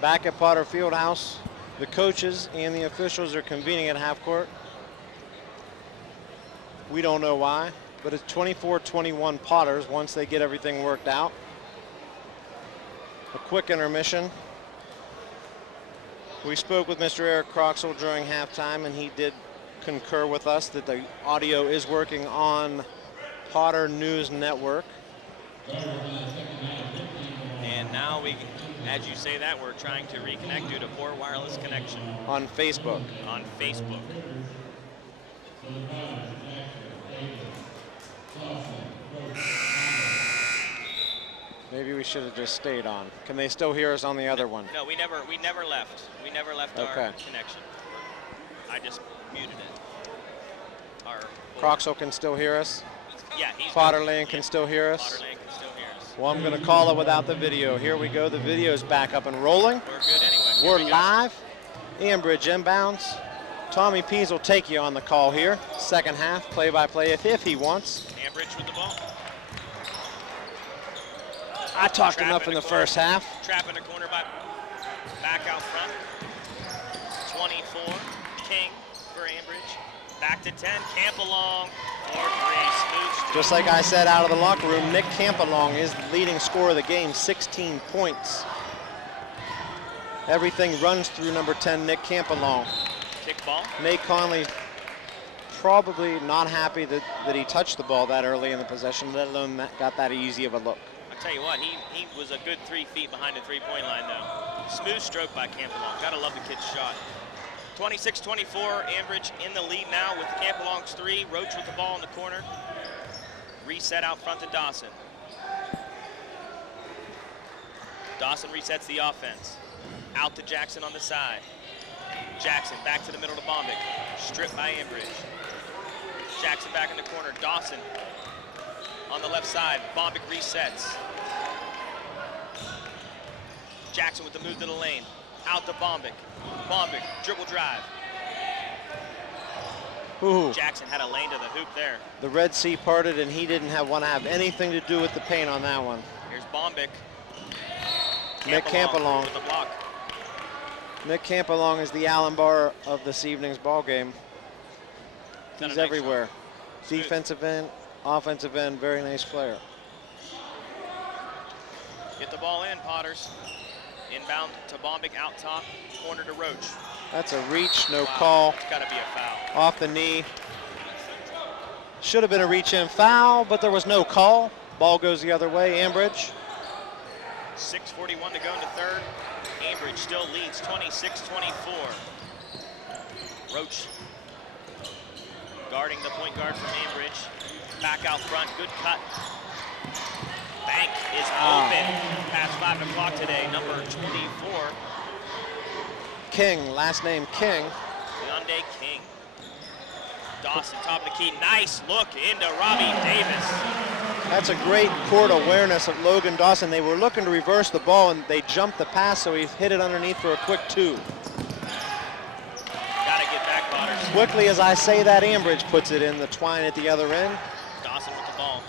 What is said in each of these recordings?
Back at Potter Fieldhouse, the coaches and the officials are convening at half court. We don't know why, but it's 24-21 Potters once they get everything worked out. A quick intermission. We spoke with Mr. Eric Croxall during halftime, and he did concur with us that the audio is working on Potter News Network. And now we, as you say that, we're trying to reconnect due to poor wireless connection. On Facebook. On Facebook. Maybe we should have just stayed on. Can they still hear us on the other one? No, we never left. We never left our connection. I just muted it. Croxall can still hear us? Yeah, Potter Lane can still hear us? Potter Lane can still hear us. Well, I'm going to call it without the video. Here we go. The video's back up and rolling. We're good anyway. We're live. Ambridge inbounds. Tommy Pease will take you on the call here. Second half, play-by-play if he wants. Ambridge with the ball. I talked enough in the first half. Trap in the corner by back out front. 24, King for Ambridge. Back to 10, Campalong, 4-3, smooth. Just like I said out of the locker room, Nick Campalong is the leading scorer of the game, 16 points. Everything runs through number 10, Nick Campalong. Kick ball. Nate Conley probably not happy that he touched the ball that early in the possession, let alone got that easy of a look. I'll tell you what, he was a good 3 feet behind the three-point line, though. Smooth stroke by Campalong. Gotta love the kid's shot. 26-24, Ambridge in the lead now with Campalong's 3. Roach with the ball in the corner. Reset out front to Dawson. Dawson resets the offense. Out to Jackson on the side. Jackson back to the middle to Bombic. Stripped by Ambridge. Jackson back in the corner. Dawson on the left side. Bombic resets. Jackson with the move to the lane. Out to Bombic. Bombic, dribble drive. Ooh. Jackson had a lane to the hoop there. The Red Sea parted, and he didn't want to have anything to do with the paint on that one. Here's Bombic. Nick Campalong. With the block. Nick Campalong is the Allen Barr of this evening's ball game. He's everywhere. Defensive end, offensive end, very nice player. Get the ball in, Potters. Inbound to Bombic, out top, corner to Roach. That's a reach, no call. It's got to be a foul. Off the knee. Should have been a reach-in foul, but there was no call. Ball goes the other way, Ambridge. 6:41 to go into third. Ambridge still leads 26-24. Roach guarding the point guard from Ambridge. Back out front, good cut. Bank is open past 5 o'clock today, number 24. King, last name King. Hyundai King. Dawson, top of the key, nice look into Robbie Davis. That's a great court awareness of Logan Dawson. They were looking to reverse the ball, and they jumped the pass, so he hit it underneath for a quick 2. Gotta get back, Potters. Quickly as I say that, Ambridge puts it in the twine at the other end. Dawson with the ball,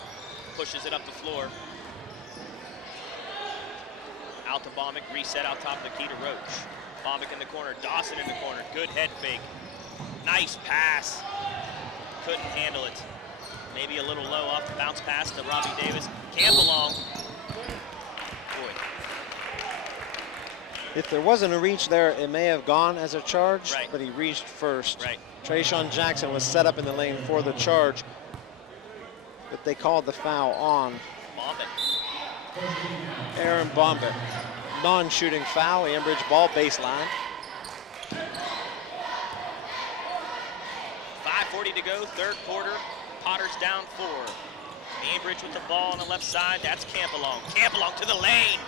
pushes it up the floor. Out to Bombic, reset out top of the key to Roach. Bombic in the corner, Dawson in the corner, good head fake. Nice pass, couldn't handle it. Maybe a little low off the bounce pass to Robbie Davis. Campalong, boy. If there wasn't a reach there, it may have gone as a charge, right. But he reached first. Right. Trayshawn Jackson was set up in the lane for the charge, but they called the foul on Bombic. Aaron Bombic. Non-shooting foul, Ambridge ball baseline. 5:40 to go, third quarter. Potters down 4. Ambridge with the ball on the left side, that's Campalong. Campalong to the lane.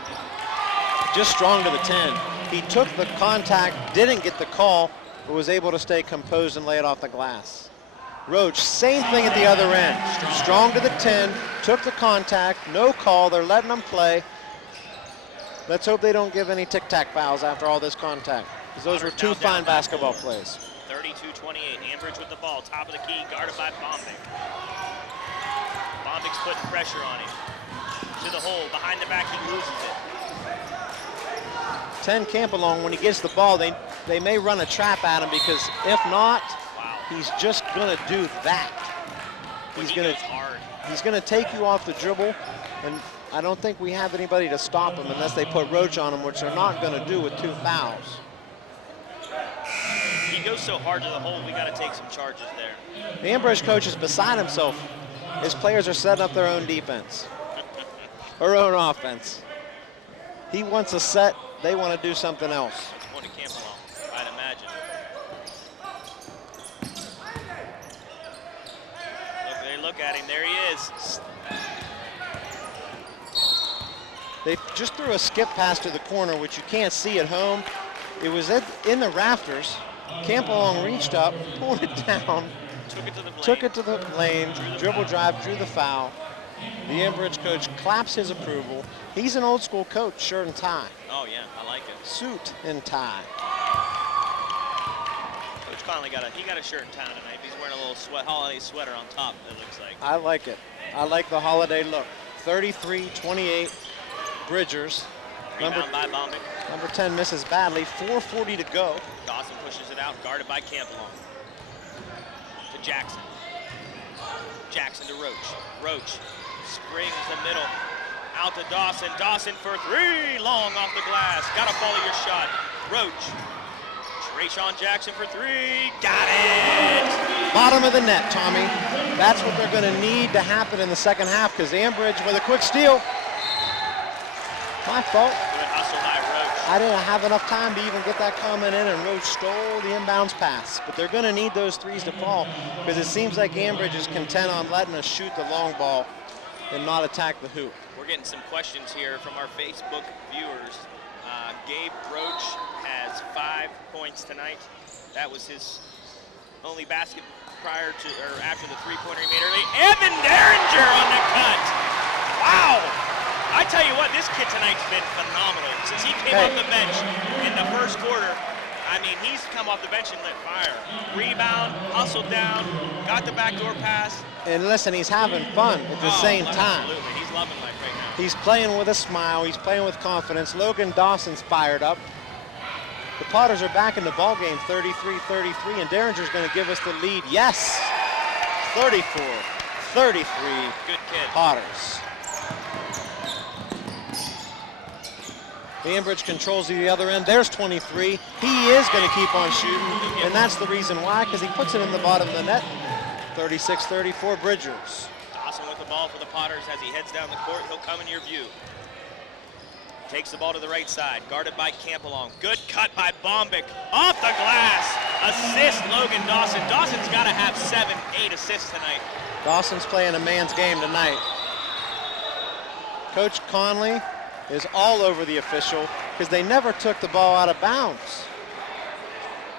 Just strong to the 10. He took the contact, didn't get the call, but was able to stay composed and lay it off the glass. Roach, same thing at the other end. Strong to the 10, took the contact, no call, they're letting them play. Let's hope they don't give any tic-tac fouls after all this contact, because those were 2 fine basketball plays. 32-28, Ambridge with the ball, top of the key, guarded by Bombic. Bombic's putting pressure on him. To the hole, behind the back, he loses it. 10 Campbell, when he gets the ball, they may run a trap at him, because if not, he's just going to do that. He's going to hard. He's going to take you off the dribble, and I don't think we have anybody to stop him unless they put Roach on him, which they're not going to do with 2 fouls. He goes so hard to the hole, we got to take some charges there. The Ambridge coach is beside himself. His players are setting up their own defense, or own offense. He wants a set, they want to do something else. It's going to Campbell, I'd imagine. Look at him, there he is. They just threw a skip pass to the corner, which you can't see at home. It was in the rafters. Campbell reached up, pulled it down, took it to the lane, dribble drive, drew the foul. The Ambridge coach claps his approval. He's an old school coach, shirt and tie. Oh yeah, I like it. Suit and tie. Coach Conley got a shirt and tie tonight. He's wearing a little holiday sweater on top, it looks like. I like it. I like the holiday look. 33-28, Bridgers. Rebound by Bombic. Number 10 misses badly, 4:40 to go. Dawson pushes it out, guarded by Campbell. To Jackson. Jackson to Roach. Roach springs the middle. Out to Dawson. Dawson for 3, long off the glass. Gotta follow your shot. Roach. Trayshawn Jackson for 3. Got it! Bottom of the net, Tommy. That's what they're gonna need to happen in the second half, because Ambridge with a quick steal. My fault. Good hustle by Roach. I didn't have enough time to even get that comment in, and Roach stole the inbounds pass. But they're gonna need those 3s to fall, because it seems like Ambridge is content on letting us shoot the long ball and not attack the hoop. We're getting some questions here from our Facebook viewers. Gabe Roach has 5 points tonight. That was his only basket prior to, or after the 3-pointer he made early. Evan Derringer on the cut. Wow. I tell you what, this kid tonight's been phenomenal. Since he came off the bench in the first quarter, I mean, he's come off the bench and lit fire. Rebound, hustled down, got the backdoor pass. And listen, he's having fun at the same time. Absolutely, he's loving life right now. He's playing with a smile, he's playing with confidence. Logan Dawson's fired up. The Potters are back in the ball game, 33-33, and Derringer's going to give us the lead. Yes, 34-33. Good kid. Potters. The Ambridge controls the other end. There's 23. He is going to keep on shooting, and that's the reason why, because he puts it in the bottom of the net. 36-34 Bridgers. Dawson with the ball for the Potters as he heads down the court. He'll come in your view. Takes the ball to the right side, guarded by Campbell. Good cut by Bombic. Off the glass. Assist Logan Dawson. Dawson's got to have 7, 8 assists tonight. Dawson's playing a man's game tonight. Coach Conley is all over the official because they never took the ball out of bounds.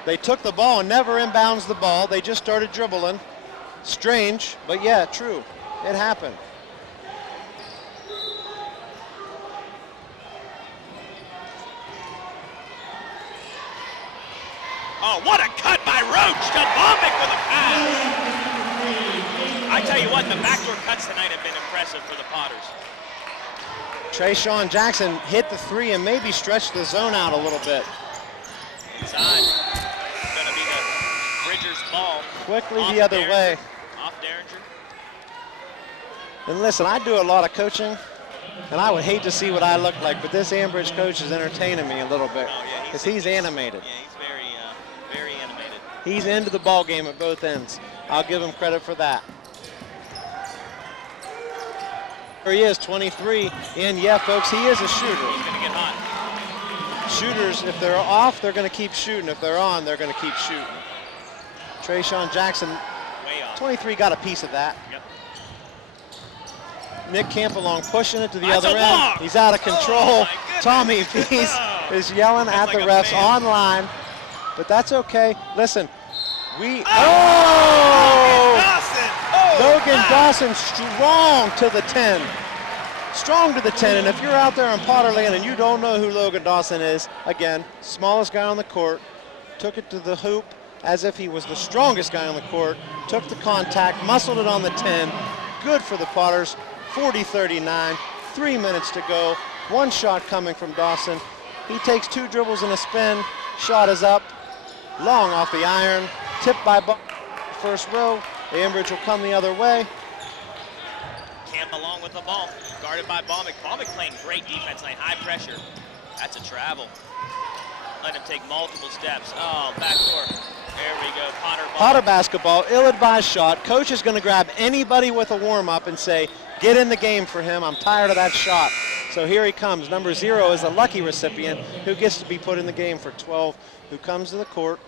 They took the ball and never inbounds the ball. They just started dribbling. Strange, but yeah, true. It happened. Oh, what a cut by Roach to Bombic with a pass. I tell you what, the backdoor cuts tonight have been impressive for the Potters. Trayshawn Jackson hit the 3 and maybe stretched the zone out a little bit. Inside. It's going to be the Bridgers ball. Quickly Off the other Derringer. way. Off Derringer. And listen, I do a lot of coaching, and I would hate to see what I look like, but this Ambridge coach is entertaining me a little bit because he's animated. Yeah, he's very animated. He's into the ball game at both ends. I'll give him credit for that. There he is, 23, and yeah, folks, he is a shooter. He's going to get hot. Shooters, if they're off, they're going to keep shooting. If they're on, they're going to keep shooting. Trayshawn Jackson, Way off. 23, got a piece of that. Yep. Nick Campbell pushing it to the That's other a end. block. He's out of control. Oh, my goodness. Tommy Peace is yelling at That's the like a refs fan. online, but that's okay. Listen, Logan oh! Dawson. Oh, Logan my. Dawson strong to the 10. Strong to the 10, and if you're out there in Potterland and you don't know who Logan Dawson is, again, smallest guy on the court, took it to the hoop as if he was the strongest guy on the court, took the contact, muscled it on the 10. Good for the Potters, 40-39, 3 minutes to go. One shot coming from Dawson. He takes 2 dribbles and a spin. Shot is up, long off the iron, tipped by first row. The ambridge will come the other way. Camp along with the ball, guarded by Baumick. Baumick playing great defense tonight, high pressure. That's a travel. Let him take multiple steps. Oh, backdoor. There we go, Potter ball. Potter basketball, ill-advised shot. Coach is going to grab anybody with a warm-up and say, get in the game for him. I'm tired of that shot. So here he comes. Number 0 is a lucky recipient who gets to be put in the game for 12, who comes to the court,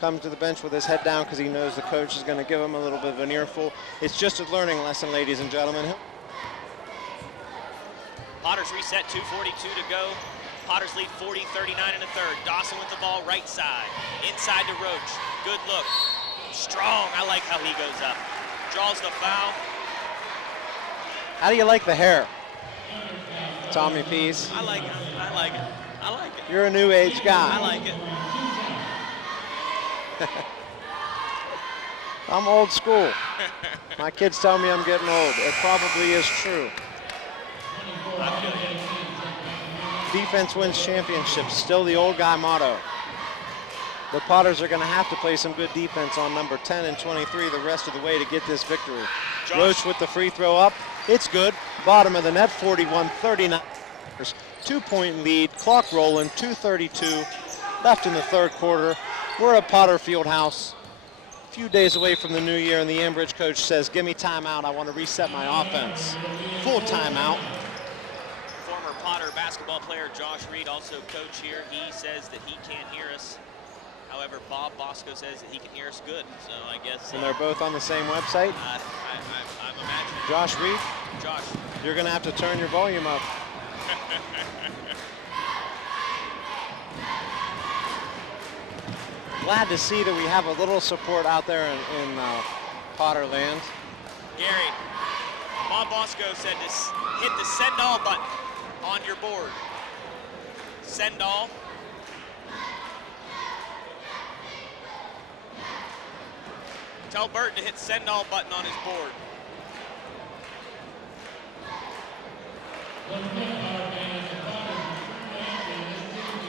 comes to the bench with his head down because he knows the coach is going to give him a little bit of an earful. It's just a learning lesson, ladies and gentlemen. Potter's reset, 2:42 to go. Potter's lead 40-39 in the third. Dawson with the ball right side. Inside to Roach. Good look. Strong. I like how he goes up. Draws the foul. How do you like the hair, Tommy Pease? I like it. I like it. I like it. You're a new age guy. I like it. I'm old school. My kids tell me I'm getting old. It probably is true. I feel you. Defense wins championships, still the old guy motto. The Potters are going to have to play some good defense on number 10 and 23 the rest of the way to get this victory. Josh. Roach with the free throw up. It's good. Bottom of the net, 41-39. 2-point lead, clock rolling, 2:32 left in the third quarter. We're at Potter Fieldhouse. A few days away from the new year, and the Ambridge coach says, give me timeout. I want to reset my offense. Full timeout. Former Potter basketball player Josh Reed, also coach here. He says that he can't hear us. However, Bob Bosco says that he can hear us good. So I guess. And they're both on the same website? I'm imagining. Josh Reed? Josh. You're going to have to turn your volume up. Glad to see that we have a little support out there in Potter land. Gary, Bob Bosco said to hit the send all button on your board. Send all. Tell Burton to hit send all button on his board.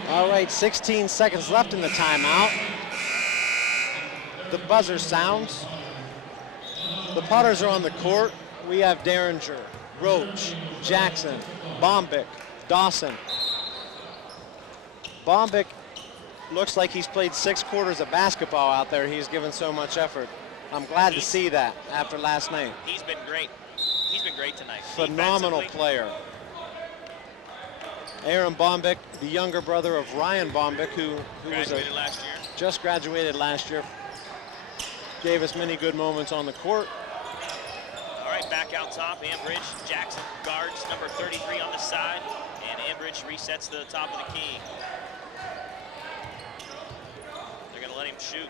All right, 16 seconds left in the timeout. The buzzer sounds. The Potters are on the court. We have Derringer, Roach, Jackson, Bombic, Dawson. Bombic looks like he's played 6 quarters of basketball out there. He's given so much effort. I'm glad to see that after last night. He's been great. He's been great tonight. Phenomenal player. Aaron Bombic, the younger brother of Ryan Bombic, who graduated last year. Just graduated last year. Gave us many good moments on the court. All right, back out top, Ambridge. Jackson guards number 33 on the side, and Ambridge resets to the top of the key. They're going to let him shoot.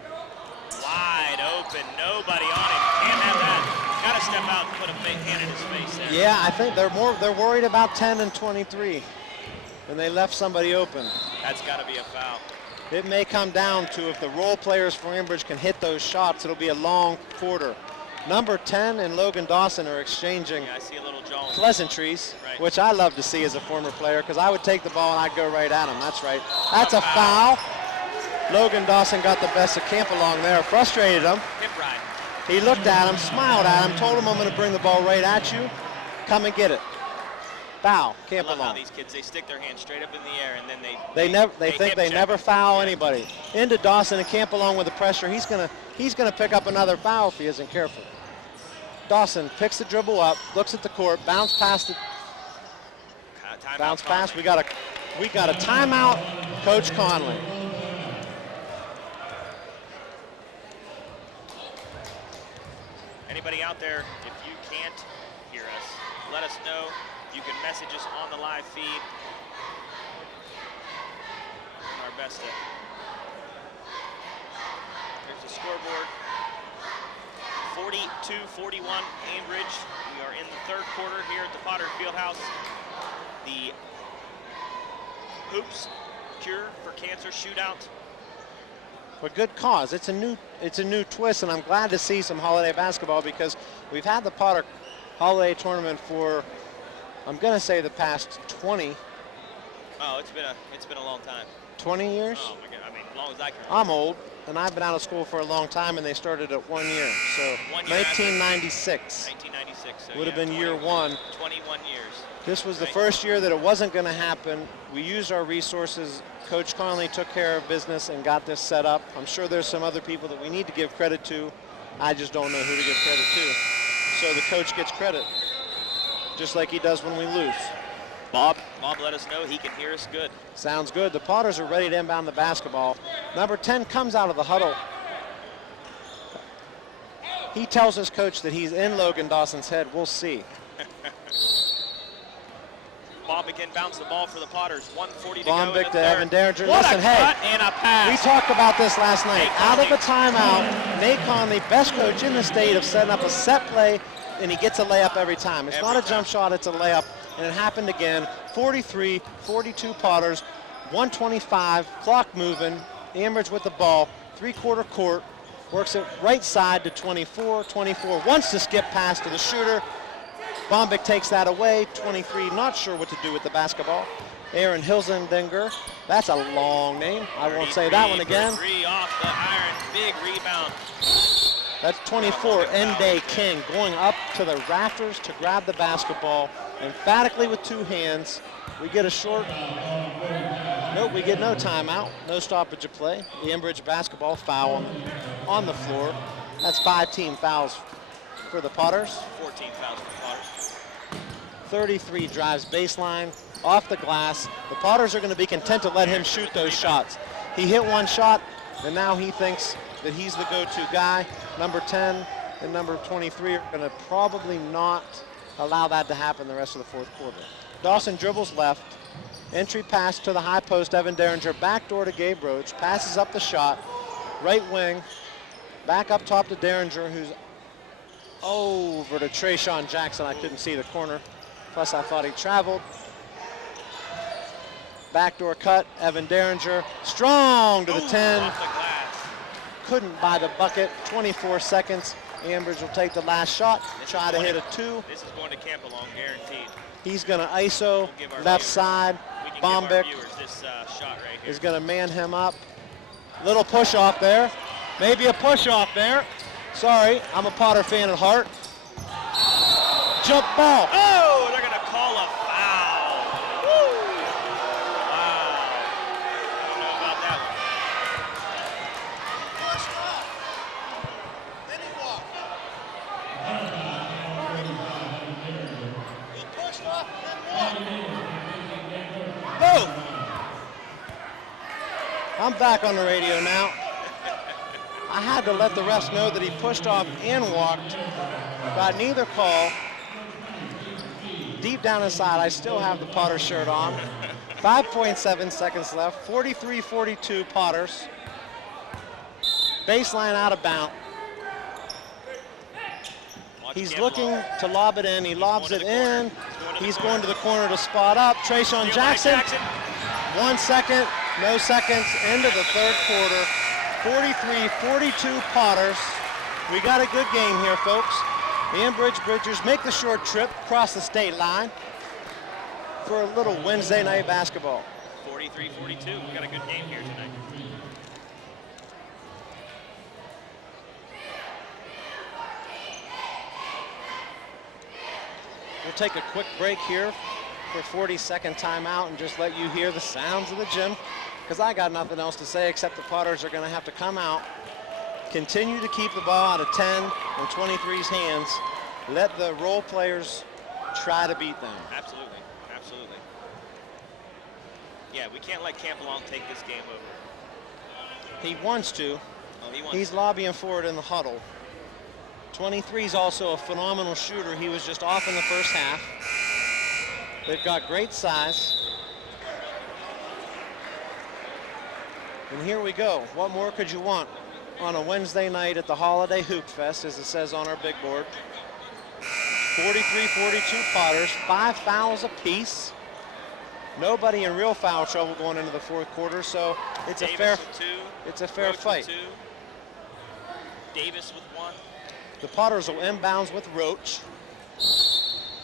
Wide open, nobody on him. Can't have that. Got to step out and put a hand in his face there. Yeah, I think they're worried about 10 and 23, and they left somebody open. That's got to be a foul. It may come down to if the role players for Ambridge can hit those shots, it'll be a long quarter. Number 10 and Logan Dawson are exchanging I see a little Jones. pleasantries, Right. which I love to see as a former player, because I would take the ball and I'd go right at him. That's right. That's a foul. Logan Dawson got the best of Campbell there, frustrated him. Hip ride. He looked at him, smiled at him, told him, I'm going to bring the ball right at you. Come and get it. Foul, I love how Campbell. these kids, they stick their hands straight up in the air, and then They think they never foul anybody. Into Dawson and Campbell with the pressure. He's gonna pick up another foul if he isn't careful. Dawson picks the dribble up, looks at the court, bounce past it. Bounce pass. We got a timeout, Coach Conley. Anybody out there, if you can't hear us, let us know. You can message us on the live feed. Do our best to. There's the scoreboard. 42-41 Ambridge. We are in the third quarter here at the Potter Fieldhouse. The Hoops Cure for Cancer shootout. For good cause. It's a new twist, and I'm glad to see some holiday basketball, because we've had the Potter Holiday Tournament for, I'm going to say, the past 20 Oh, it's been a long time. 20 years? Oh my God! I mean, as long as I can. I'm old, and I've been out of school for a long time, and they started at 1 year. So 1 year 1996 1996. So would have yeah, been year 1. 21 years. This was the Right. first year that it wasn't going to happen. We used our resources. Coach Conley took care of business and got this set up. I'm sure there's some other people that we need to give credit to. I just don't know who to give credit to. So the coach gets credit, just like he does when we lose. Bob let us know he can hear us good. Sounds good. The Potters are ready to inbound the basketball. Number 10 comes out of the huddle. He tells his coach that he's in Logan Dawson's head. We'll see. Bombick inbounds the ball for the Potters. 1:40 to go in Bombick the to third. Evan Derringer. What Listen, a hey, cut and a pass. we talked about this last night. Nate Out of Conley. a timeout, Nate Conley, best coach in the state of setting up a set play, and he gets a layup every time. It's Every not a time. jump shot, it's a layup, and it happened again. 43-42 Potters, 125, clock moving, Ambridge with the ball, three-quarter court, works it right side to 24, wants to skip pass to the shooter. Bombick takes that away, 23, not sure what to do with the basketball. Aaron Hilsendinger, that's a long name. I won't say that one again. 33 off the iron, big rebound. That's 24, Ende King, going up to the rafters to grab the basketball, emphatically with two hands. We get a short, nope, we get no timeout, no stoppage of play. The Ambridge basketball foul on the floor. That's 5 team fouls for the Potters. 14 fouls for the Potters. 33 drives baseline, off the glass. The Potters are going to be content to let him shoot those shots. He hit one shot, and now he thinks that he's the go-to guy. Number 10 and number 23 are going to probably not allow that to happen the rest of the fourth quarter. Dawson dribbles left, entry pass to the high post, Evan Derringer, backdoor to Gabe Roach, passes up the shot, right wing, back up top to Derringer, who's over to Trayshawn Jackson. I couldn't see the corner, plus I thought he traveled. Backdoor cut, Evan Derringer, strong to the 10. Off the glass. Couldn't buy the bucket, 24 seconds. Ambridge will take the last shot, try to hit a 2. This is going to camp along, guaranteed. He's going to ISO, We'll give our left viewers- side. We can give our Bombick viewers this shot right here. is going to man him up. Little push off there. Maybe a push off there. Sorry, I'm a Potter fan at heart. Jump ball. Oh, they're going to call a foul. Woo! Wow. I don't know about that one. Then he walked. He pushed off and then walked. Boom. I'm back on the radio now. I had to let the refs know that he pushed off and walked. Got neither call. Deep down inside, I still have the Potter shirt on. 5.7 seconds left. 43-42 Potters. Baseline out of bounds. Watch He's camp looking along. to lob it in. He lobs going it to the corner. in. He's He's going to the corner to spot up. Trayshawn Steal by Jackson. 1 second, no seconds, into the third quarter. 43-42 Potters. We got a good game here, folks. The Ambridge Bridgers make the short trip across the state line for a little Wednesday night basketball. 43-42. We got a good game here tonight. We'll take a quick break here for 40-second timeout and just let you hear the sounds of the gym, because I got nothing else to say except the Potters are going to have to come out, continue to keep the ball out of 10 and 23's hands, let the role players try to beat them. Absolutely. Absolutely. Yeah, we can't let Camp Along take this game over. He wants to. Oh, he wants He's lobbying for it in the huddle. 23 is also a phenomenal shooter. He was just off in the first half. They've got great size. And here we go. What more could you want on a Wednesday night at the Holiday Hoop Fest, as it says on our big board? 43-42 Potters, 5 fouls apiece. Nobody in real foul trouble going into the fourth quarter, so it's Davis a fair with 2. it's a fair Roach with fight. 2. Davis with 1. The Potters will inbounds with Roach.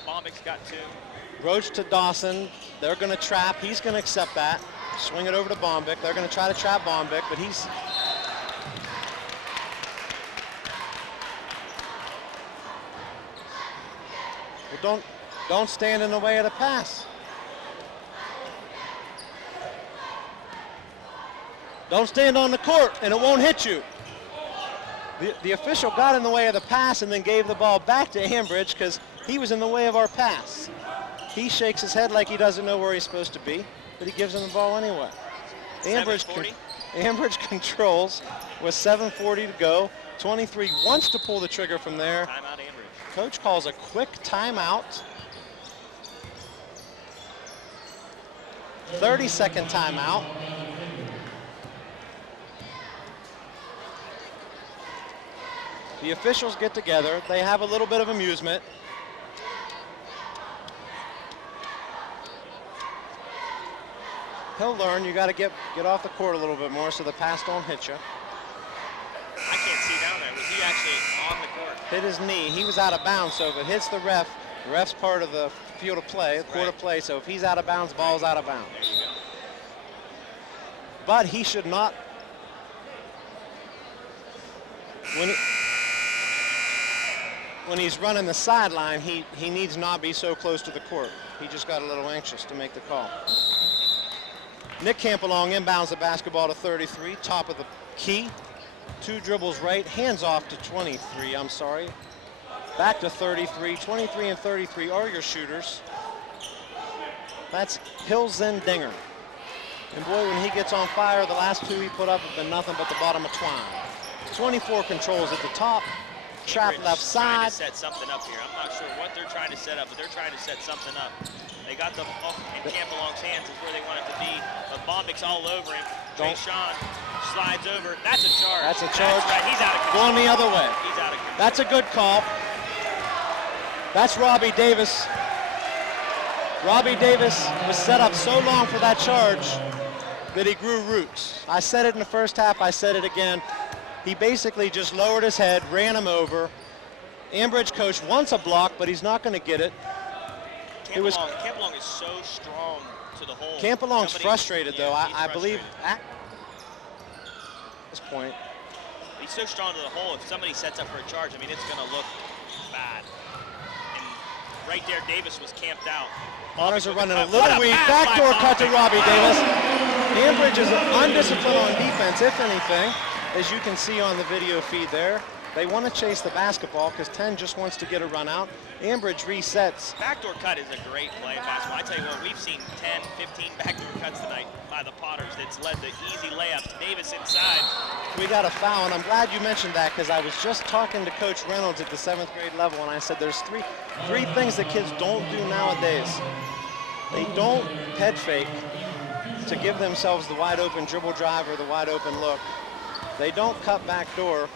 Bombick's got 2. Roach to Dawson. They're going to trap. He's going to accept that. Swing it over to Bombic. They're going to try to trap Bombic, but he's... Well, don't stand in the way of the pass. Don't stand on the court, and it won't hit you. The official got in the way of the pass and then gave the ball back to Ambridge because he was in the way of our pass. He shakes his head like he doesn't know where he's supposed to be, but he gives him the ball anyway. Ambridge controls with 7:40 to go. 23 wants to pull the trigger from there. Timeout, Ambridge. Coach calls a quick timeout. 30-second timeout. The officials get together. They have a little bit of amusement. He'll learn. You got to get off the court a little bit more so the pass don't hit you. I can't see down there. Was he actually on the court? Hit his knee. He was out of bounds, so if it hits the ref's part of the field of play, the court of play. So if he's out of bounds, ball's out of bounds. There you go. But he should not. When he's running the sideline, he needs not be so close to the court. He just got a little anxious to make the call. Nick Campbellong inbounds the basketball to 33, top of the key. 2 dribbles right, hands off to 23, I'm sorry. Back to 33, 23 and 33 are your shooters. That's Hills and Dinger. And boy, when he gets on fire, the last 2 he put up have been nothing but the bottom of twine. 24 controls at the top. Trap left side. Trying to set something up here. I'm not sure what they're trying to set up, but they're trying to set something up. They got the ball in Campbellong's hands is where they want it to be. But Bombic's all over him. Sean slides over. That's a charge. That's a charge. That's right. He's out of control. Going the other way. He's out of control. That's a good call. That's Robbie Davis. Robbie Davis was set up so long for that charge that he grew roots. I said it in the first half. I said it again. He basically just lowered his head, ran him over. Ambridge coach wants a block, but he's not going to get it. Campbellong is so strong to the hole. Campbellong's frustrated, though. I believe frustrated. at this point. He's so strong to the hole. If somebody sets up for a charge, I mean, it's going to look bad. And right there, Davis was camped out. Honors are running a little weak. Backdoor cut to Robbie Davis. Ambridge is undisciplined on defense, if anything. As you can see on the video feed there, they want to chase the basketball because 10 just wants to get a run out. Ambridge resets. Backdoor cut is a great play in basketball. I tell you what, we've seen 10, 15 backdoor cuts tonight by the Potters that's led to easy layups. Davis inside. We got a foul, and I'm glad you mentioned that because I was just talking to Coach Reynolds at the 7th grade level, and I said there's three things that kids don't do nowadays. They don't head fake to give themselves the wide open dribble drive or the wide open look. They don't cut back door,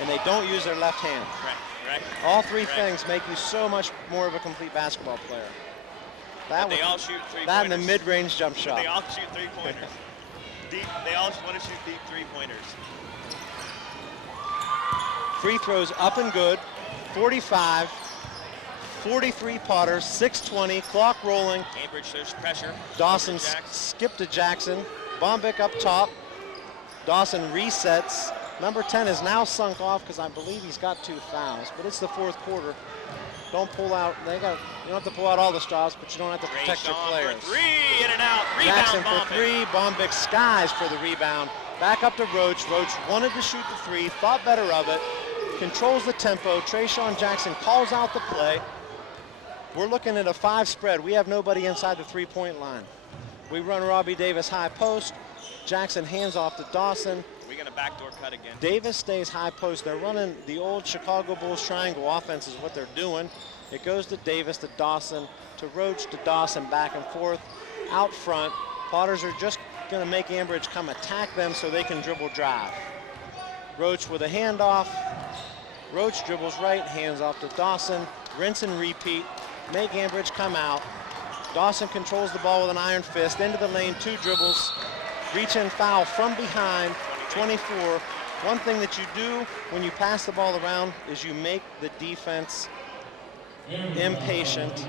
and they don't use their left hand. Right. All three things make you so much more of a complete basketball player. They all shoot 3-pointers. That and the mid-range jump shot. They all shoot 3-pointers. They all want to shoot deep 3-pointers. Free throws up and good. 45, 43 Potters, 6:20, clock rolling. Ambridge shows pressure. Dawson skipped to Jackson. Bombic up top. Dawson resets. Number 10 is now sunk off because I believe he's got 2 fouls, but it's the 4th quarter. Don't pull out. You don't have to pull out all the stops, but you don't have to protect your players. For 3, in and out. Rebound, Jackson for 3. Bombic skies for the rebound. Back up to Roach. Roach wanted to shoot the 3, thought better of it. Controls the tempo. Trayshawn Jackson calls out the play. We're looking at a 5 spread. We have nobody inside the 3-point line. We run Robbie Davis high post. Jackson hands off to Dawson. We're going to backdoor cut again. Davis stays high post. They're running the old Chicago Bulls triangle offense is what they're doing. It goes to Davis, to Dawson, to Roach, to Dawson, back and forth. Out front, Potters are just going to make Ambridge come attack them so they can dribble drive. Roach with a handoff. Roach dribbles right, hands off to Dawson. Rinse and repeat. Make Ambridge come out. Dawson controls the ball with an iron fist. Into the lane, 2 dribbles. Reach and foul from behind, 24. One thing that you do when you pass the ball around is you make the defense impatient.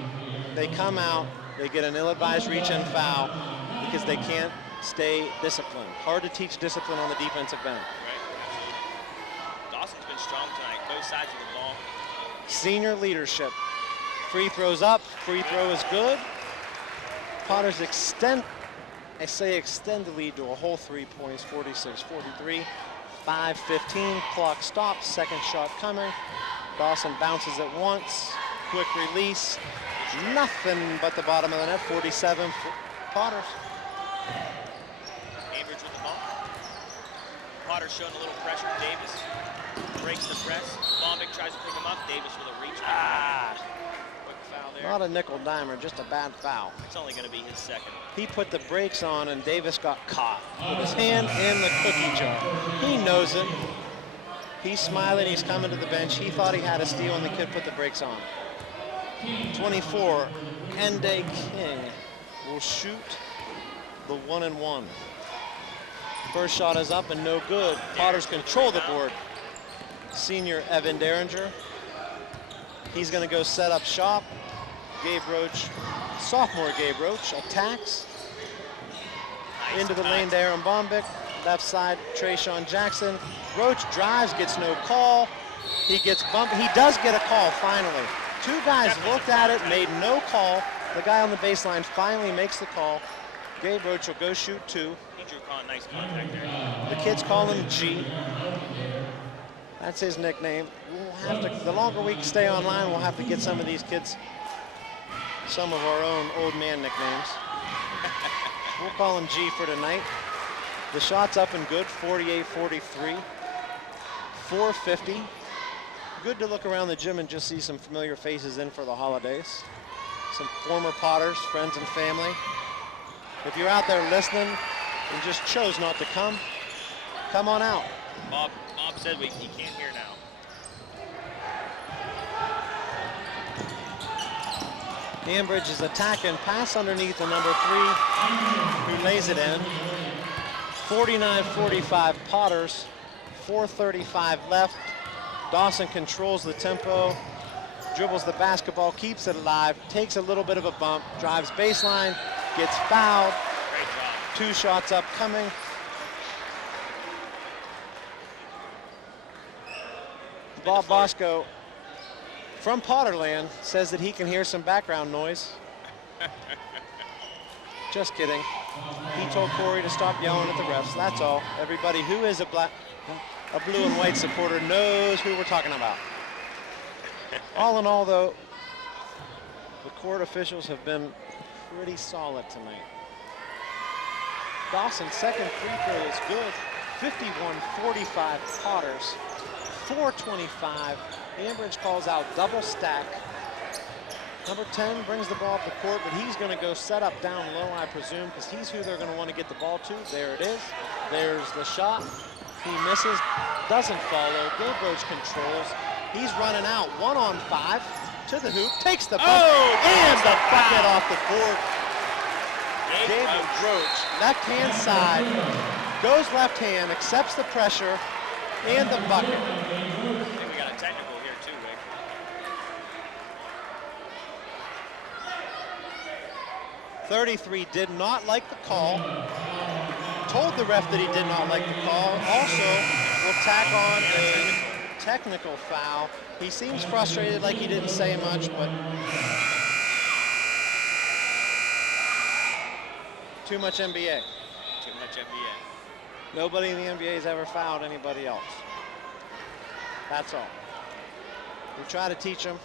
they come out, they get an ill-advised reach-in foul because they can't stay disciplined. Hard to teach discipline on the defensive end. Right. Dawson's been strong tonight, both sides of the ball. Senior leadership. Free throws up, free throw is good. Potters extend the lead to a whole 3 points, 46-43. 5:15, clock stops, second shot coming. Dawson bounces it once, quick release. Nothing but the bottom of the net, 47 Potters. Ambridge with the ball. Potter showing a little pressure. Davis breaks the press. Bombic tries to pick him up. Davis with a reach. Quick foul there. Not a nickel dimer, just a bad foul. It's only going to be his second. He put the brakes on and Davis got caught with his hand in the cookie jar. He knows it. He's smiling, he's coming to the bench. He thought he had a steal and the kid put the brakes on. 24, Ende King will shoot the 1-and-1. First shot is up and no good. Potters control the board. Senior Evan Derringer. He's gonna go set up shop. Gabe Roach, sophomore Gabe Roach attacks. Nice Into the cut. lane to Aaron Bombic. Left side, Trayshawn Jackson. Roach drives, gets no call. He gets bumped. He does get a call finally. Two guys looked at it, made no call. The guy on the baseline finally makes the call. Gabe Roach will go shoot two. He drew nice contact there. The kids call him G. That's his nickname. We'll have to, the longer we stay online, we'll have to get some of these kids some of our own old man nicknames. We'll call him G for tonight. The shot's up and good, 48-43. 4:50. Good to look around the gym and just see some familiar faces in for the holidays. Some former Potters, friends and family. If you're out there listening and just chose not to come on out. Bob said he can't hear now. Ambridge is attacking, pass underneath the number 3, who lays it in. 49-45 Potters, 4:35 left. Dawson controls the tempo, dribbles the basketball, keeps it alive, takes a little bit of a bump, drives baseline, gets fouled. Great job. Two shots upcoming. Bob Bosco from Potterland says that he can hear some background noise. Just kidding. He told Corey to stop yelling at the refs, that's all. Everybody who is a blue and white supporter knows who we're talking about. All in all, though, the court officials have been pretty solid tonight. Dawson's second free throw is good. 51-45 Potters. 4:25. Ambridge calls out double stack. Number 10 brings the ball up the court, but he's going to go set up down low, I presume, because he's who they're going to want to get the ball to. There it is. There's the shot. He misses, doesn't follow. Gabe Roach controls. He's running out 1-on-5 to the hoop, takes the bucket, and the bucket off the board. Gabe Roach, left-hand side, goes left hand, accepts the pressure, and the bucket. I think we got a technical here too, Rick. .33 did not like the call. Told the ref that he did not like the call. Also, will tack on a technical foul. He seems frustrated, like he didn't say much, but too much NBA. Too much NBA. Nobody in the NBA has ever fouled anybody else. That's all. We try to teach them.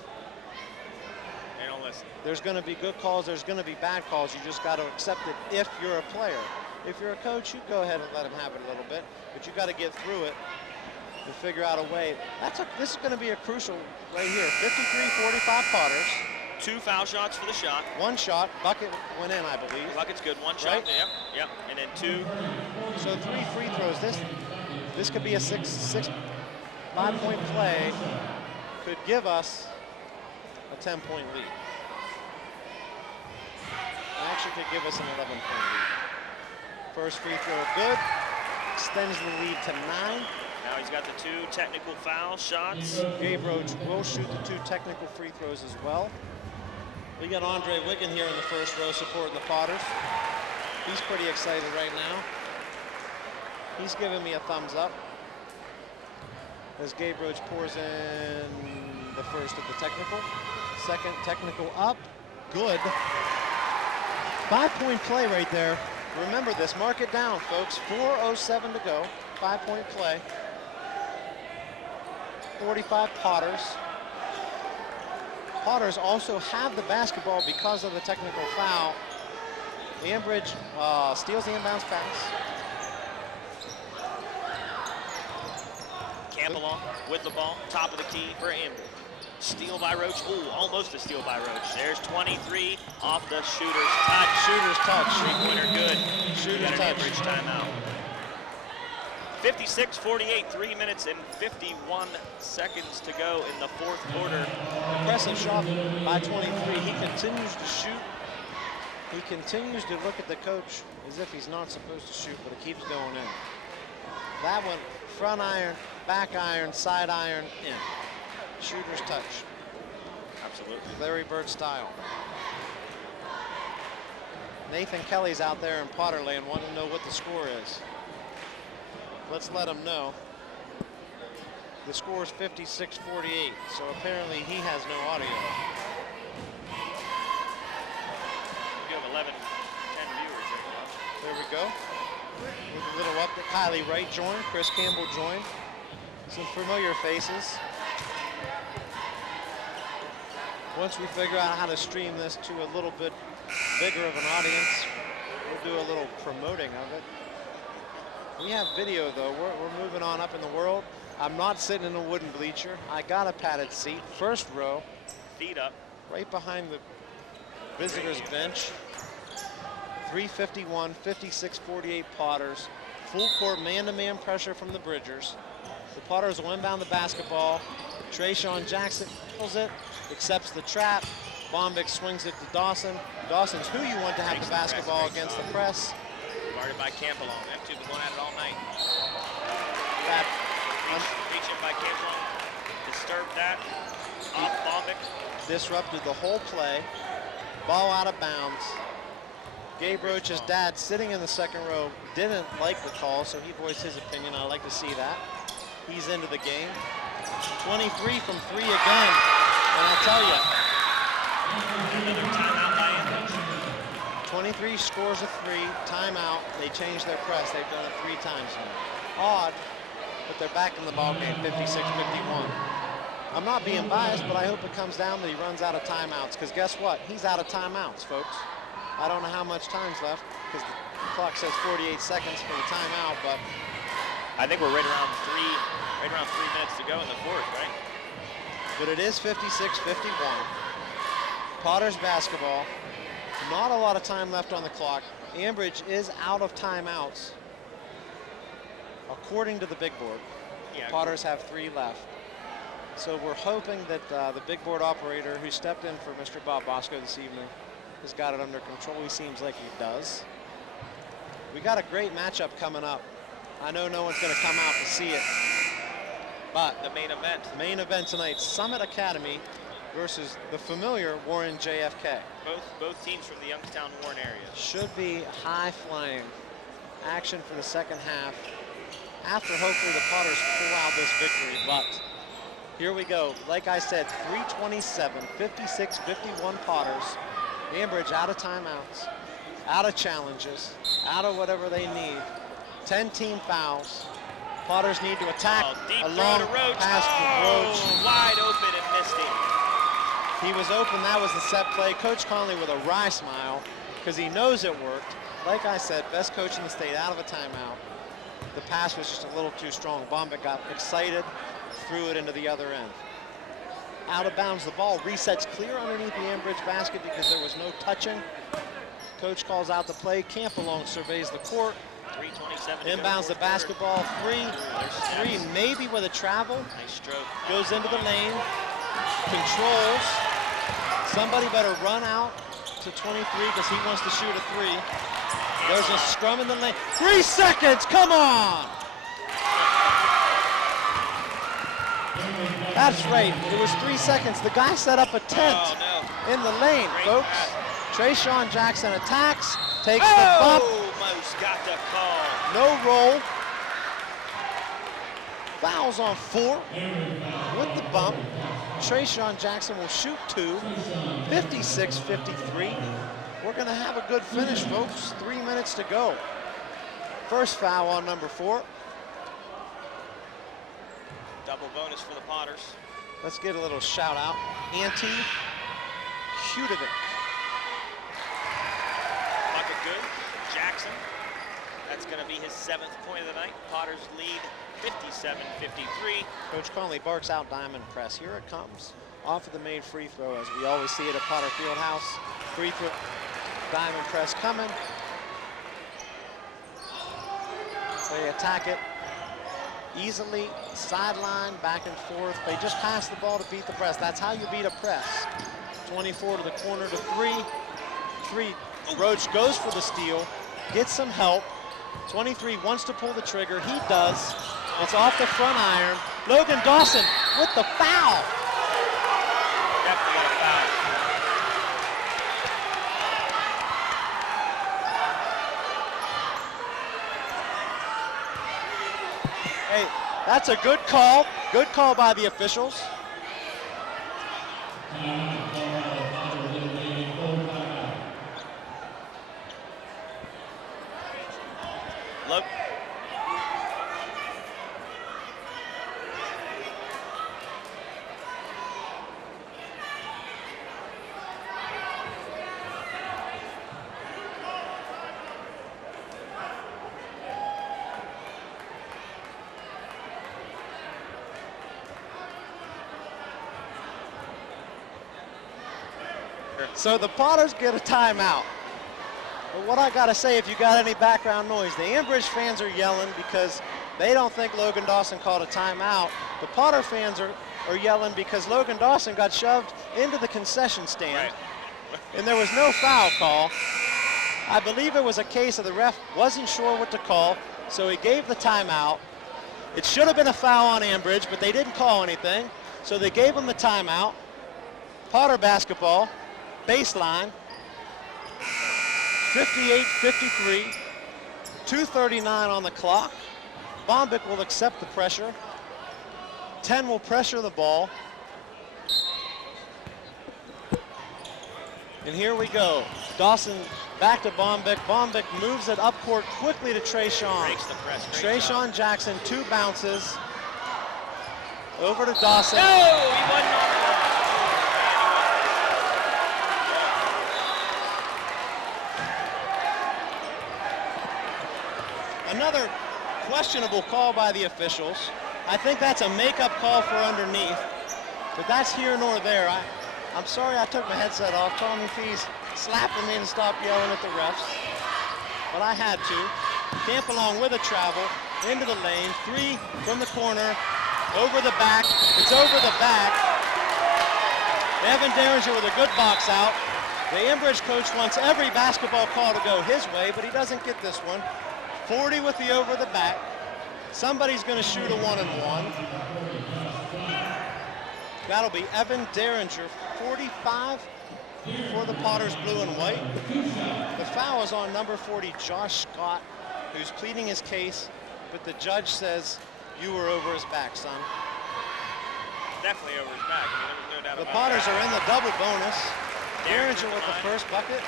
They don't listen. There's going to be good calls, there's going to be bad calls. You just got to accept it if you're a player. If you're a coach, you go ahead and let him have it a little bit, but you got to get through it and figure out a way. This is going to be a crucial right here. 53-45 Potters. 2 foul shots for the shot. 1 shot, bucket went in, I believe. The bucket's good. 1 shot. Right? Yep. And then 2. So 3 free throws. This could be a 5-point play. Could give us a 10-point lead. Actually could give us an 11-point lead. First free throw good. Extends the lead to 9. Now he's got the 2 technical foul shots. Gabe Roach will shoot the 2 technical free throws as well. We got Andre Wiggin here in the first row supporting the Potters. He's pretty excited right now. He's giving me a thumbs up as Gabe Roach pours in the first of the technical. Second technical up, good. 5-point play right there. Remember this, mark it down, folks. 4:07 to go, 5-point play. 45 Potters. Potters also have the basketball because of the technical foul. Ambridge steals the inbounds pass. Campbell with the ball, top of the key for Ambridge. Steal by Roach. Ooh, almost a steal by Roach. There's 23 off the shooter's touch. Shooter's touch. Three-pointer good. Shooter's Got an touch. Ambridge timeout. 56-48, 3 minutes and 51 seconds to go in the fourth quarter. Impressive shot by 23. He continues to shoot. He continues to look at the coach as if he's not supposed to shoot, but it keeps going in. That one, front iron, back iron, side iron, in. Shooter's touch. Absolutely. Larry Bird style. Nathan Kelly's out there in Potterland wanting to know what the score is. Let's let him know. The score is 56-48, so apparently he has no audio. We have 11, 10 viewers there. There we go. With a little update. Kylie Wright joined, Chris Campbell joined. Some familiar faces. Once we figure out how to stream this to a little bit bigger of an audience, we'll do a little promoting of it. We have video though. We're moving on up in the world. I'm not sitting in a wooden bleacher. I got a padded seat, first row. Feet up. Right behind the visitors bench. 3:51, 56-48 Potters. Full court man-to-man pressure from the Bridgers. The Potters will inbound the basketball. Trayshawn Jackson pulls it, accepts the trap. Bombic swings it to Dawson. Dawson's who you want to have the basketball against the press. Guarded by Campbell. Them two been going at it all night. That, Reach in by Campbell. Disturbed that. Off Bombic. disrupted the whole play. Ball out of bounds. Gabe Roach's dad, sitting in the second row, didn't like the call, so he voiced his opinion. I like to see that. He's into the game. 23 from 3 again. And I'll tell you, Another timeout by Ambridge. 23 scores a 3, timeout. They changed their press. They've done it 3 times now. Odd, but they're back in the ball game, 56-51. I'm not being biased, but I hope it comes down that he runs out of timeouts, because guess what? He's out of timeouts, folks. I don't know how much time's left, because the clock says 48 seconds for the timeout, but I think we're right around 3 minutes to go in the fourth, right? but it is 56-51. Potters basketball. Not a lot of time left on the clock. Ambridge is out of timeouts, according to the big board. Yeah. Potters have 3 left. So we're hoping that the big board operator who stepped in for Mr. Bob Bosco this evening has got it under control. He seems like he does. We got a great matchup coming up. I know no one's going to come out to see it, but The main event. tonight, Summit Academy versus the familiar Warren JFK. Both teams from the Youngstown Warren area. Should be high-flying action for the second half after hopefully the Potters pull out this victory, but here we go. Like I said, 3:27, 56-51 Potters. Ambridge out of timeouts, out of challenges, out of whatever they need. 10 team fouls. Potters need to attack. Deep A throw long to Roach. pass to Roach. Wide open and missed him. He was open, that was the set play. Coach Conley with a wry smile because he knows it worked. Like I said, best coach in the state out of a timeout. The pass was just a little too strong. Bombic got excited, threw it into the other end. Out of bounds, the ball resets clear underneath the Ambridge basket because there was no touching. Coach calls out the play. Campbell surveys the court. 3:27 to go, Inbounds the fourth quarter. basketball. Three, There's steps. maybe with a travel. Nice stroke. Goes into the lane. Controls. Somebody better run out to 23 because he wants to shoot a 3. There's a scrum in the lane. 3 seconds, come on! That's right. It was 3 seconds. The guy set up a tent Oh, no. in the lane, Great folks. pass. Trayshawn Jackson attacks, takes the bump. Almost got the call. No roll. Fouls on 4 with the bump. Trayshawn Jackson will shoot 2, 56-53. We're gonna have a good finish, folks. 3 minutes to go. First foul on number 4. Double bonus for the Potters. Let's get a little shout out. Ante Kudovic. Bucket good. Jackson. That's going to be his 7th point of the night. Potters lead 57-53. Coach Conley barks out diamond press. Here it comes. Off of the made free throw, as we always see it at Potter Fieldhouse. Free throw, diamond press coming. They attack it easily, sideline, back and forth. They just pass the ball to beat the press. That's how you beat a press. 24 to the corner to 3. Roach goes for the steal, gets some help. 23 wants to pull the trigger. He does. It's off the front iron. Logan Dawson with the foul. Definitely a foul. Hey, that's a good call. Good call by the officials. Look. So the Potters get a timeout. But what I gotta say, if you got any background noise, the Ambridge fans are yelling because they don't think Logan Dawson called a timeout. The Potter fans are yelling because Logan Dawson got shoved into the concession stand. Right. And there was no foul call. I believe it was a case of the ref wasn't sure what to call, so he gave the timeout. It should have been a foul on Ambridge, but they didn't call anything, so they gave him the timeout. Potter basketball, baseline, 58-53, 2:39 on the clock. Bombic will accept the pressure. 10 will pressure the ball. And here we go. Dawson back to Bombic. Bombic moves it up court quickly to Trayshawn. Breaks the press. Trayshawn Jackson, 2 bounces. Over to Dawson. No, he wasn't on the line. Another questionable call by the officials. I think that's a makeup call for underneath, but that's here nor there. I'm sorry I took my headset off. Tommy Fee's slapping me and stop yelling at the refs, but I had to. Camp along with a travel into the lane. 3 from the corner, over the back. It's over the back. Evan Derringer with a good box out. The Ambridge coach wants every basketball call to go his way, but he doesn't get this one. 40 with the over the back. Somebody's going to shoot a 1-and-1. That'll be Evan Derringer, 45 for the Potters blue and white. The foul is on number 40, Josh Scott, who's pleading his case, but the judge says you were over his back, son. Definitely over his back. I mean, there was no doubt The about Potters that. are in the double bonus. Derringer with the line. first bucket.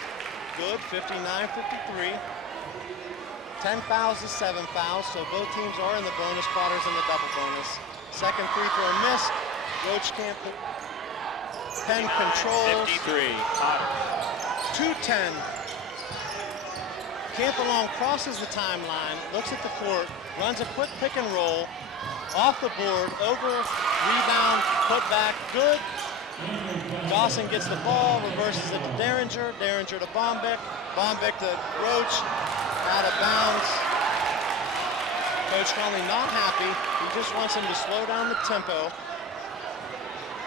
Good, 59-53. 10 fouls to 7 fouls, so both teams are in the bonus. Potters in the double bonus. Second free throw missed. Roach can't put. Penn controls. 53. Potters. 2-10. Campbell crosses the timeline, looks at the court, runs a quick pick and roll, off the board, over, rebound, put back, good. Dawson gets the ball, reverses it to Derringer, Derringer to Bombic, Bombic to Roach, out of bounds. Coach Conley not happy, he just wants him to slow down the tempo,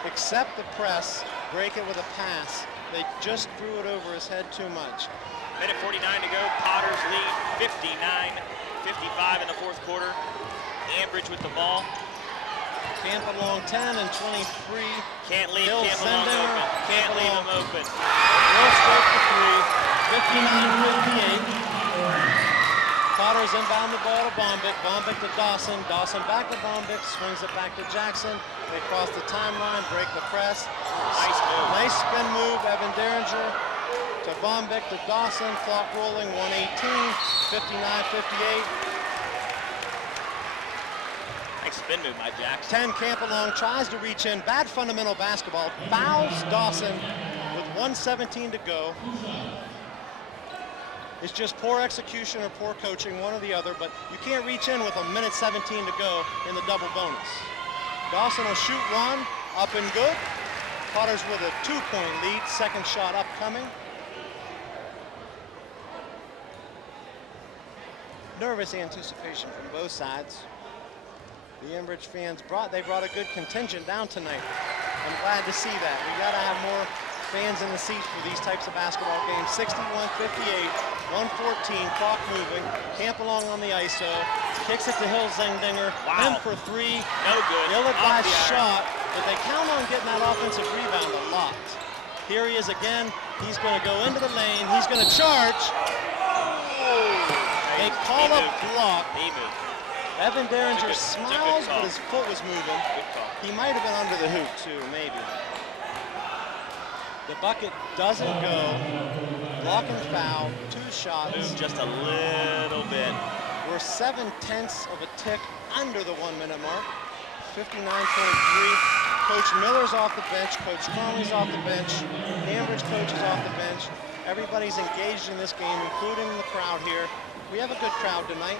accept the press, break it with a pass. They just threw it over his head too much. Minute 49 to go. Potters lead 59-55 in the fourth quarter. Ambridge with the ball. Camp along 10 and 23. Can't leave Bill Camp along Zendinger. open. Can't leave him Along. open. Will straight for 3. 59-58. Potter's inbound the ball to Bombic. Bombic to Dawson. Dawson back to Bombic. Swings it back to Jackson. They cross the timeline, break the press. Nice move. Nice spin move. Evan Derringer to Bombic to Dawson. Clock rolling. 118. 59-58. Nice spin move by Jackson. 10 Campalong tries to reach in. Bad fundamental basketball. Fouls Dawson with 1:17 to go. It's just poor execution or poor coaching, one or the other, but you can't reach in with 1:17 to go in the double bonus. Dawson will shoot one, up and good. Potter's with a 2-point lead. Second shot upcoming. Nervous anticipation from both sides. The Ambridge fans brought a good contingent down tonight. I'm glad to see that. We gotta have more fans in the seats for these types of basketball games. 61-58, 114, clock moving. Campalong on the ISO, kicks it to Hill Zendinger. Wow. In for 3. No good. Ill-advised Off the iron. shot, but they count on getting that offensive rebound a lot. Here he is again. He's gonna go into the lane. He's gonna charge. They call a block. He moved. Evan Derringer It's a good smiles, call. but his foot was moving. Good call. He might have been under the hoop too, maybe. The bucket doesn't go. Block and foul, 2 shots. Moved just a little bit. We're 7/10 of a tick under the 1-minute mark. 59.3. Coach Miller's off the bench. Coach Cromley's off the bench. The Ambridge coach is off the bench. Everybody's engaged in this game, including the crowd here. We have a good crowd tonight.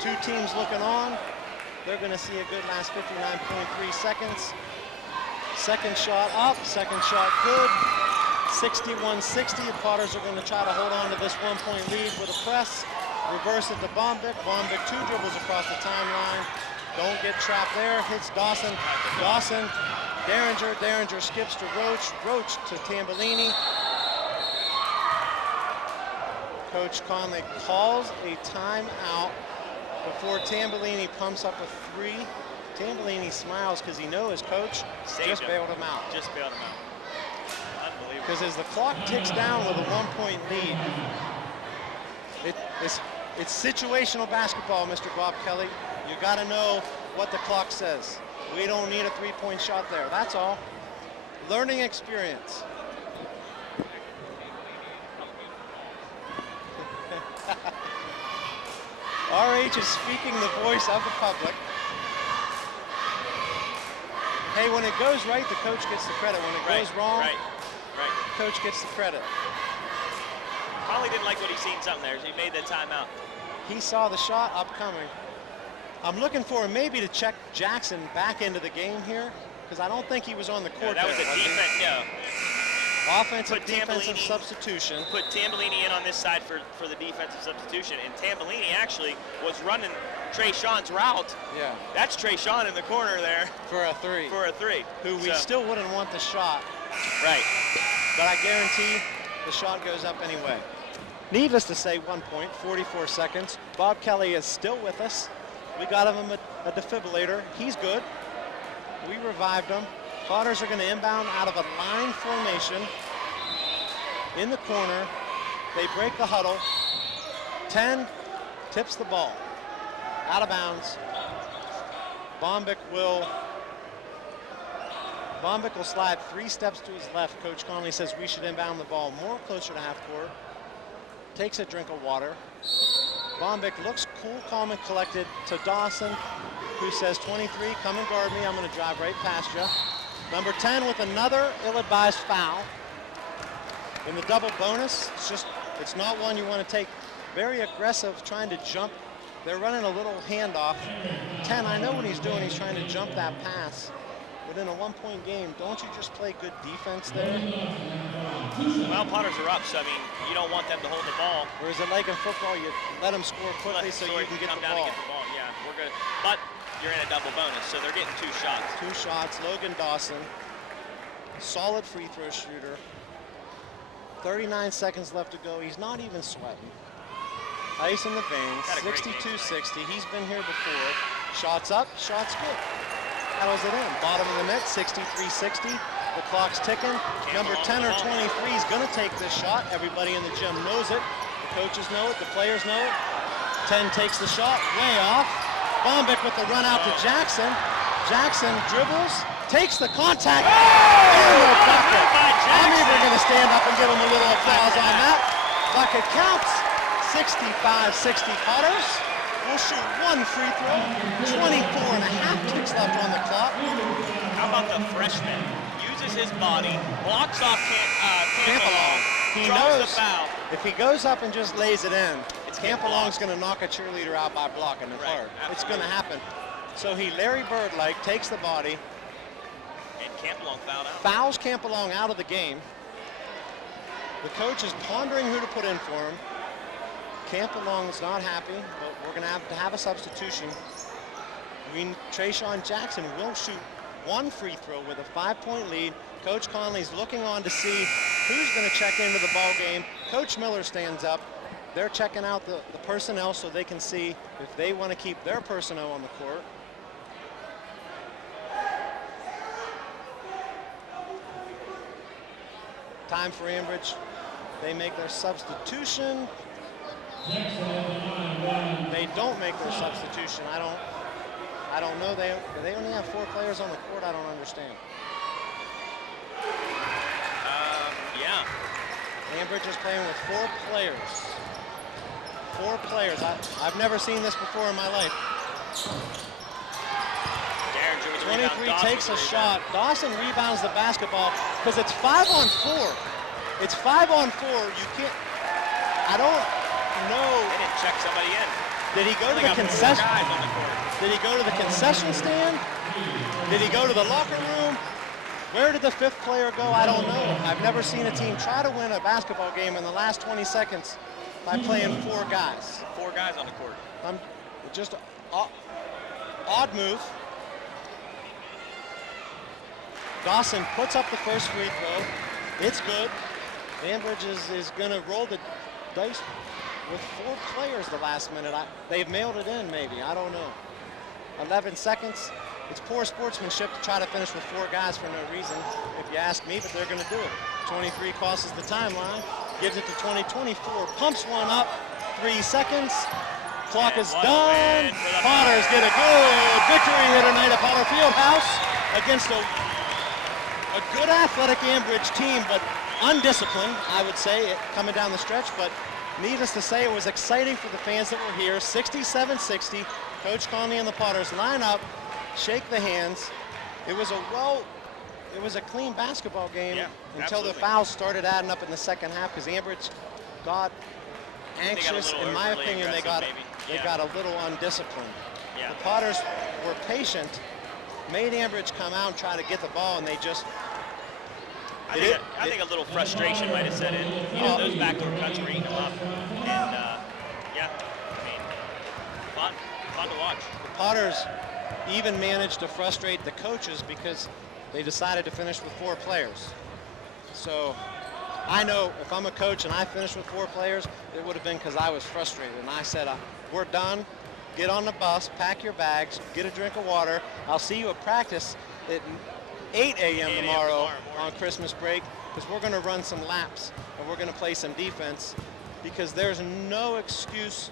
2 teams looking on. They're going to see a good last 59.3 seconds. Second shot up, second shot good. 61-60. The Potters are going to try to hold on to this 1-point lead with a press. Reverse it to Bombic. Bombic 2 dribbles across the timeline. Don't get trapped there. Hits Dawson. Dawson. Derringer. Derringer skips to Roach. Roach to Tambellini. Coach Conley calls a timeout before Tambellini pumps up a 3. Tambellini smiles because he knows his coach just bailed him out. Just bailed him out. Unbelievable. Because as the clock ticks down with a 1-point lead, it's situational basketball, Mr. Bob Kelly. You got to know what the clock says. We don't need a 3-point shot there. That's all. Learning experience. RH is speaking the voice of the public. Hey, when it goes right, the coach gets the credit. When it goes wrong, Right. the coach gets the credit. Probably didn't like what he seen something there, so he made the timeout. He saw the shot upcoming. I'm looking for him maybe to check Jackson back into the game here, because I don't think he was on the court That was there, a was he? defense, no. Offensive, Put defensive Tambellini- substitution. Put Tambellini in on this side for the defensive substitution, and Tambellini actually was running Trey Sean's route. Yeah, That's Trey Sean in the corner there for a 3. for a 3. Who we So- still wouldn't want the shot, Right. but I guarantee the shot goes up anyway. Needless to say, 1 point, 44 seconds. Bob Kelly is still with us. We got him a defibrillator. He's good. We revived him. Potters are going to inbound out of a line formation in the corner. They break the huddle. 10 tips the ball. Out of bounds. Bombic will slide 3 steps to his left. Coach Conley says we should inbound the ball more closer to half court. Takes a drink of water. Bombic looks cool, calm, and collected to Dawson, who says, 23, come and guard me. I'm going to drive right past you. Number 10 with another ill-advised foul. In the double bonus, it's not one you want to take. Very aggressive, trying to jump. They're running a little handoff. 10, I know what he's doing. He's trying to jump that pass. But in a 1-point game, don't you just play good defense there? Well, Potters are up, so I mean, you don't want them to hold the ball. Or is it like in football, you let them score quickly so you can get come the down ball? and get the ball. Yeah, we're good. But you're in a double bonus, so they're getting 2 shots. 2 shots. Logan Dawson, solid free throw shooter. 39 seconds left to go. He's not even sweating. Ice in the veins. Had a great 62-60. He's been here before. Shots up, shots good. rattles it in. Bottom of the net, 63-60. The clock's ticking. Number 10 or 23 is going to take this shot. Everybody in the gym knows it. The coaches know it. The players know it. 10 takes the shot, way off. Bombic with the run out to Jackson. Jackson dribbles, takes the contact, and the bucket. I'm even going to stand up and give him a little applause on that. Bucket counts. 65-60 Potters. We'll shoot one free throw. 24 and a half ticks left on the clock. How about the freshman? Uses his body, blocks off Campbell, He draws knows the foul. if he goes up and just lays it in, Campbellong's going to knock a cheerleader out by blocking it hard. It's going to happen. So he Larry Bird-like takes the body. And Campbellong fouled out. Fouls Campbellong out of the game. The coach is pondering who to put in for him. Campbellong is not happy, but we're going to have a substitution. Trayshawn Jackson will shoot one free throw with a 5-point lead. Coach Conley's looking on to see who's going to check into the ball game. Coach Miller stands up. They're checking out the personnel so they can see if they want to keep their personnel on the court. Time for Ambridge. They make their substitution. They don't make their substitution. I don't know. They only have 4 players on the court. I don't understand. Yeah. Ambridge is playing with 4 players. 4 players. I've never seen this before in my life. 23 takes a shot. Dawson rebounds the basketball because it's 5-on-4. It's 5-on-4. You can't. I don't know. They didn't check somebody in. Did he go to the concession? Did he go to the concession stand? Did he go to the locker room? Where did the 5th player go? I don't know. I've never seen a team try to win a basketball game in the last 20 seconds by playing 4 guys. 4 guys on the court. Just an odd move. Dawson puts up the first free throw. It's good. Ambridge is going to roll the dice with 4 players the last minute. They've mailed it in, maybe. I don't know. 11 seconds. It's poor sportsmanship to try to finish with 4 guys for no reason, if you ask me, but they're going to do it. 23 crosses the timeline, gives it to 20-24, pumps one up, 3 seconds. Clock is done. Potters get a good victory here tonight at Potter Fieldhouse against a good athletic Ambridge team, but undisciplined, I would say, coming down the stretch. But needless to say, it was exciting for the fans that were here. 67-60. Coach Conley and the Potters line up, shake the hands. It was a clean basketball game until the fouls started adding up in the second half because Ambridge got anxious. In my opinion, they got a little undisciplined. Yeah. The Potters were patient, made Ambridge come out and try to get the ball, and they just. I think a little frustration might have set in. You know, those backdoor cuts were eating them up, and yeah, I mean, fun to watch. The Potters even managed to frustrate the coaches because they decided to finish with 4 players. So I know if I'm a coach and I finish with 4 players, it would have been because I was frustrated. And I said, we're done. Get on the bus, pack your bags, get a drink of water. I'll see you at practice at 8 a.m. tomorrow on Christmas break because we're going to run some laps and we're going to play some defense because there's no excuse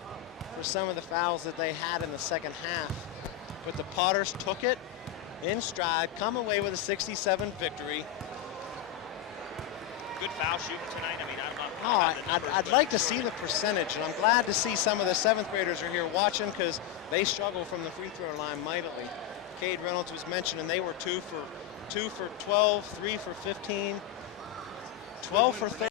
for some of the fouls that they had in the second half. But the Potters took it in stride, come away with a 67 victory. Good foul shooting tonight. I mean, I'd like to see the percentage, and I'm glad to see some of the 7th graders are here watching because they struggle from the free throw line mightily. Cade Reynolds was mentioned, and they were 2 for 12, 3 for 15, 12 for 30.